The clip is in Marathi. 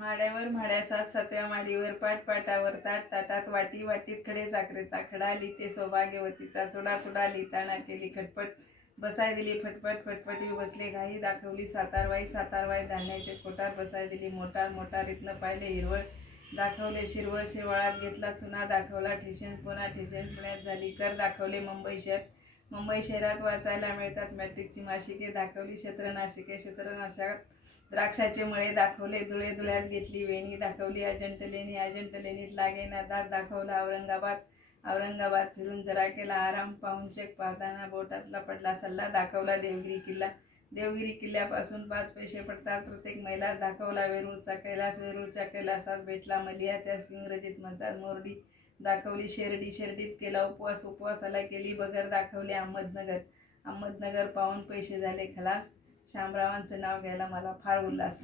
माड्यावर म्हाड्यासात सातव्या माडीवर पाटावर ताट ताटात वाटी वाटीत खडे साखरेचा खडा आली ते सौभाग्यवतीचा चुडा चुडा लिहिताना केली खटपट बसाय दिली फटफट फटफटी बसले घाई दाखवली सातारवाई धान्याचे कोटार बसाय दिली मोटारीतनं पाहिले हिरवळ दाखवले शिरवळ शेवाळात घेतला चुना दाखवला ठेशन पुण्यात झाली कर दाखवले मुंबई शहरात वाचायला मिळतात मॅट्रिकची मासिके दाखवली क्षेत्रनाशकात द्राक्षाचे मळे दाखवले धुळ्यात घेतली वेणी दाखवली अजंट लेणीत लागेना दात दाखवला औरंगाबाद फिरून जरा केला आराम पाहुणचेक पाहताना बोटातला पडला सल्ला दाखवला देवगिरी किल्ल्यापासून 5 पैसे पडतात प्रत्येक मैलात दाखवला वेरूळच्या कैलासात भेटला मलिया त्यास इंग्रजीत म्हणतात मोरडी दाखवली शेरडीत केला उपवासाला केली बगर दाखवली अहमदनगर पाहून पैसे झाले खलास. शामरावांचं नाव घ्यायला मला फार उल्हास.